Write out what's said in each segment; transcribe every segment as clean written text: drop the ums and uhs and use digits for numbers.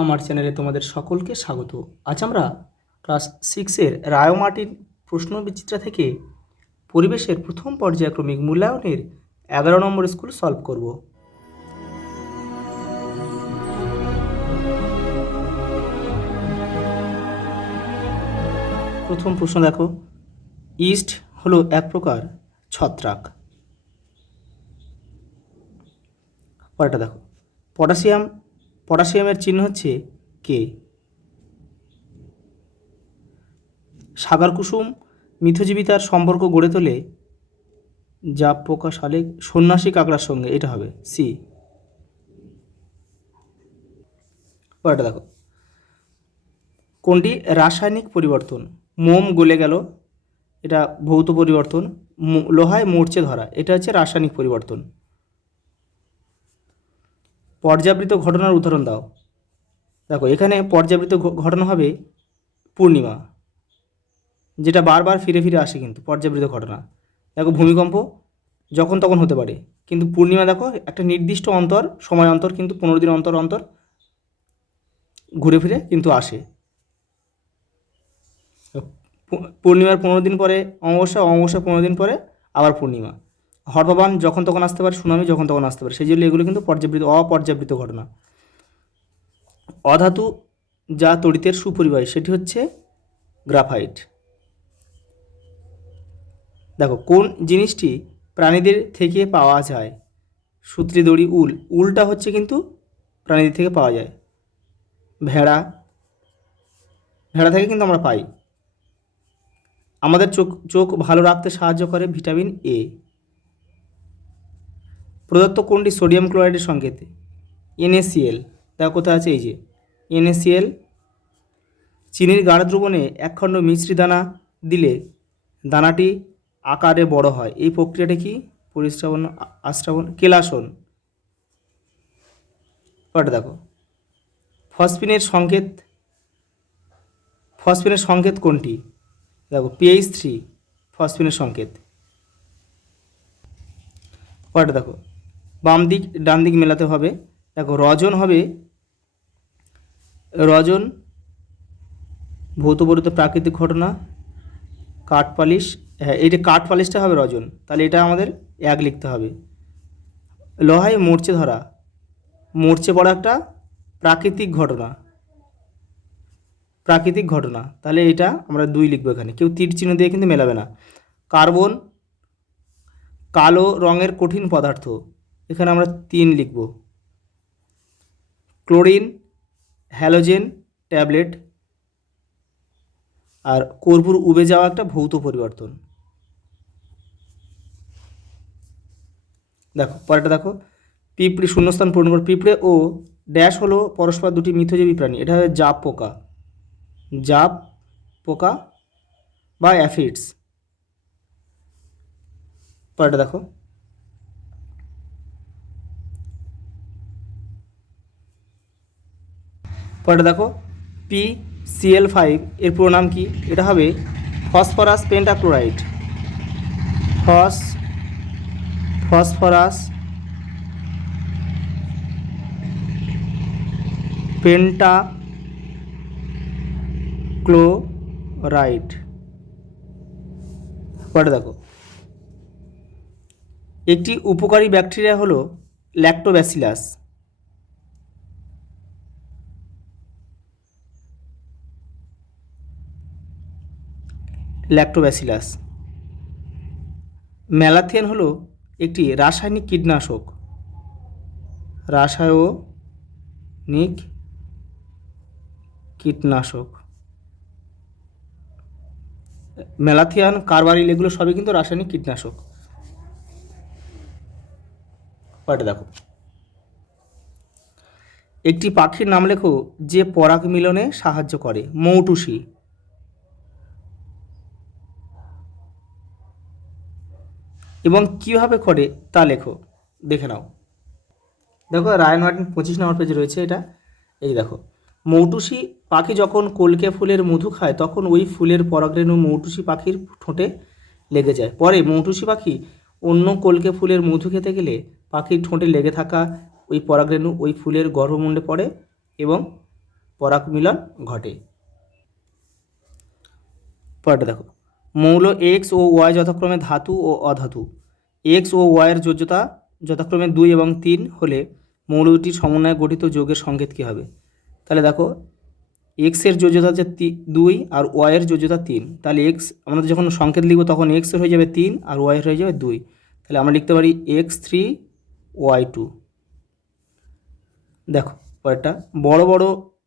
আমার চ্যানেলে তোমাদের সকলকে স্বাগত। আজ আমরা ক্লাস 6-এর রায়োমাটির প্রশ্নবিচিত্রা থেকে পরিবেশের প্রথম পর্যায়ক্রমিক মূল্যায়নের 11 নম্বর স্কুল সলভ করব। প্রথম প্রশ্ন দেখো, ইস্ট হলো এক প্রকার ছত্রাক। পরেরটা দেখো, পটাশিয়ামের চিহ্ন হচ্ছে কে। সাগর কুসুম মিথজীবিতার সম্পর্ক গড়ে তোলে জাপ পোকা শালিক সন্ন্যাসী কাঁকড়ার সঙ্গে, এটা হবে সি। পরেরটা দেখো, কোনটি রাসায়নিক পরিবর্তন? মোম গলে গেল, এটা ভৌত পরিবর্তন। লোহায় মরচে ধরা, এটা হচ্ছে রাসায়নিক পরিবর্তন। পর্যাবৃত ঘটনার উদাহরণ দাও। দেখো এখানে পর্যাবৃত ঘটনা হবে পূর্ণিমা, যেটা বারবার ফিরে ফিরে আসে কিন্তু পর্যাবৃত ঘটনা। দেখো ভূমিকম্প যখন তখন হতে পারে, কিন্তু পূর্ণিমা দেখো একটা নির্দিষ্ট সময় অন্তর কিন্তু 15 দিন অন্তর অন্তর ঘুরে ফিরে কিন্তু আসে। পূর্ণিমার 15 দিন পরে অমাবস্যা, অমাবস্যা 15 দিন পরে আবার পূর্ণিমা। হরপাবান যখন তখন আসতে পারে, সুনামি যখন তখন আসতে পারে, সেই জন্য এগুলো কিন্তু অপর্যাবৃত ঘটনা। অধাতু যা তড়িতের সুপরিবাহী, সেটি হচ্ছে গ্রাফাইট। দেখো কোন জিনিসটি প্রাণীদের থেকে পাওয়া যায়? সূত্রে দড়ি, উলটা হচ্ছে কিন্তু প্রাণীদের থেকে পাওয়া যায়। ভেড়া থেকে কিন্তু আমরা পাই। আমাদের চোখ ভালো রাখতে সাহায্য করে ভিটামিন এ। প্রদত্ত কোনটি সোডিয়াম ক্লোরাইডের সংকেত? NaCl। দেখো কোথায় আছে, এই যে NaCl। চিনির গাঢ় দ্রবণে একখণ্ড মিশ্রি দানা দিলে দানাটি আকারে বড় হয়, এই প্রক্রিয়াটি কি? পরিস্রাবন, আস্রাবন, কেলাসন। পরে দেখো, ফসফিনের সংকেত কোনটি? দেখো pH 3 ফসফিনের সংকেত। পরে দেখো, বাম দিক ডান দিক মেলাতে হবে। দেখো রজন ভৌতবরিত প্রাকৃতিক ঘটনা। কাঠপালিশ, হ্যাঁ এইটা কাঠপালিশটা হবে রজন, তাহলে এটা আমাদের 1 লিখতে হবে। লোহায় মরচে পড়া একটা প্রাকৃতিক ঘটনা, তাহলে এটা আমরা 2 লিখবো। এখানে কেউ তীর চিহ্ন দিয়ে কিন্তু মেলাবে না। কার্বন কালো রঙের কঠিন পদার্থ, এখানে আমরা 3 লিখব। Chlorine halogen tablet. আর কর্পূর উবে যাওয়া একটা ভৌত পরিবর্তন। দেখো পরেরটা দেখো, পিঁপড়ে শূন্যস্থান পূরণ করে। পিঁপড়ে ও ড্যাশ হলো পরস্পর দুটি মিথজীবী প্রাণী, এটা হবে জাপ পোকা বা অ্যাফিডস। পরেরটা দেখো, PCl5 এর পুরো নাম কি? এটা হবে ফসফরাস পেন্টাক্লোরাইড। Phosphorus pentachloride. পরে দেখো, একটি উপকারী ব্যাকটেরিয়া হলো ল্যাক্টোব্যাসিলাস। ম্যালাথিয়ান হলো একটি রাসায়নিক কীটনাশক। ম্যালাথিয়ান, কার্বারিল, এগুলো সবই কিন্তু রাসায়নিক কীটনাশক। পরে দেখো, একটি পাখির নাম লেখো যে পরাগ মিলনে সাহায্য করে। মৌটুসি। এবং কীভাবে করে তা লেখো, দেখে নাও। দেখো রায়োমাটির 25 নম্বর পেজে রয়েছে এটা। এই দেখো, মৌটুসি পাখি যখন কলকে ফুলের মধু খায় তখন ওই ফুলের পরাগরেণু মৌটুসি পাখির ঠোঁটে লেগে যায়। পরে মৌটুসি পাখি অন্য কলকে ফুলের মধু খেতে গেলে পাখির ঠোঁটে লেগে থাকা ওই পরাগরেণু ওই ফুলের গর্ভমুণ্ডে পড়ে এবং পরাগ মিলন ঘটে। পরেরটা দেখো, মৌল এক্স ও ওয়াই যথাক্রমে ধাতু ও অধাতু। এক্স ও ওয়াইয়ের যোজ্যতা যথাক্রমে 2 এবং 3 হলে মৌল দুটির সমন্বয়ে গঠিত যৌগের সংকেত কী হবে? তাহলে দেখো, এক্সের যোজ্যতা হচ্ছে 2 আর ওয়াইয়ের যোজ্যতা 3। তাহলে এক্স আমরা যখন সংকেত লিখব তখন এক্সের হয়ে যাবে 3 আর ওয়াইয়ের হয়ে যাবে 2। তাহলে আমরা লিখতে পারি x3 y2। দেখো পরেরটা, বড় বড়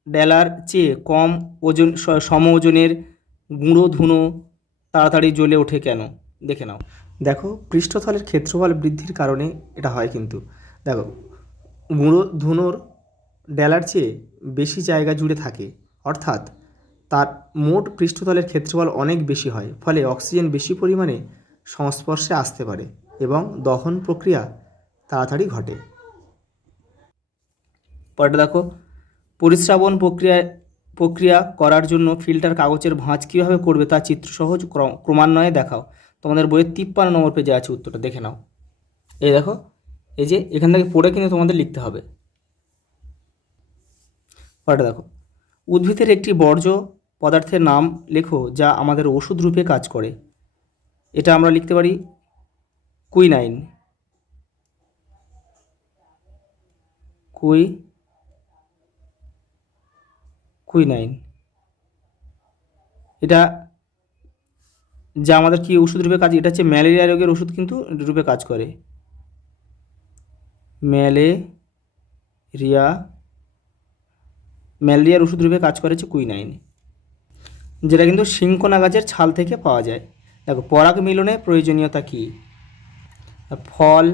ডেলার চেয়ে কম ওজন সম ওজনের গুঁড়ো ধুনো তাড়াতাড়ি জ্বলে ওঠে কেন? দেখে নাও। দেখো, পৃষ্ঠতলের ক্ষেত্রফল বৃদ্ধির কারণে এটা হয় কিন্তু। দেখো, গুঁড়ো ধুনোর ডেলার চেয়ে বেশি জায়গা জুড়ে থাকে, অর্থাৎ তার মোট পৃষ্ঠতলের ক্ষেত্রফল অনেক বেশি হয়, ফলে অক্সিজেন বেশি পরিমাণে সংস্পর্শে আসতে পারে এবং দহন প্রক্রিয়া তাড়াতাড়ি ঘটে। পরেরটা দেখো, পরিস্রাবন প্রক্রিয়া করার জন্য ফিল্টার কাগজের ভাঁজ কীভাবে করবে তা চিত্রসহজ ক্রমান্বয়ে দেখাও। তোমাদের বইয়ের 53 নম্বর পেজে আছে, উত্তরটা দেখে নাও। এই দেখো, এই যে এখান থেকে পড়ে কিন্তু তোমাদের লিখতে হবে। পরেরটা দেখো, উদ্ভিদের একটি বর্জ্য পদার্থের নাম লেখো যা আমাদের ওষুধ রূপে কাজ করে। এটা আমরা লিখতে পারি কুইনাইন। কুইনাইন এটা যা আমাদের কি ওষুধ রূপে কাজ, এটা হচ্ছে ম্যালেরিয়া রোগের ওষুধ কিন্তু রূপে কাজ করে। ম্যালেরিয়ার ওষুধ রূপে কাজ করে হচ্ছে কুইনাইন, যেটা কিন্তু সিংকোনা গাছের ছাল থেকে পাওয়া যায়। দেখো, পরাগ মিলনের প্রয়োজনীয়তা কী? ফল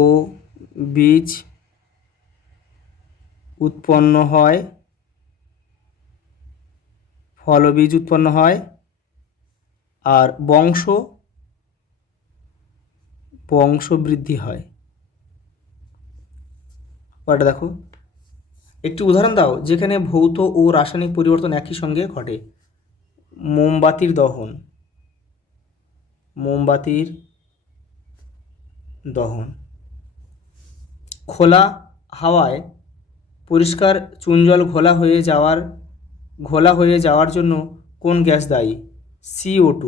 ও বীজ উৎপন্ন হয়, আর বংশ বৃদ্ধি হয়। পরেরটা দেখো, একটি উদাহরণ দাও যেখানে ভৌত ও রাসায়নিক পরিবর্তন একই সঙ্গে ঘটে। মোমবাতির দহন। খোলা হাওয়ায় পরিষ্কার চুনজল ঘোলা হয়ে যাওয়ার জন্য কোন গ্যাস দায়ী? CO2।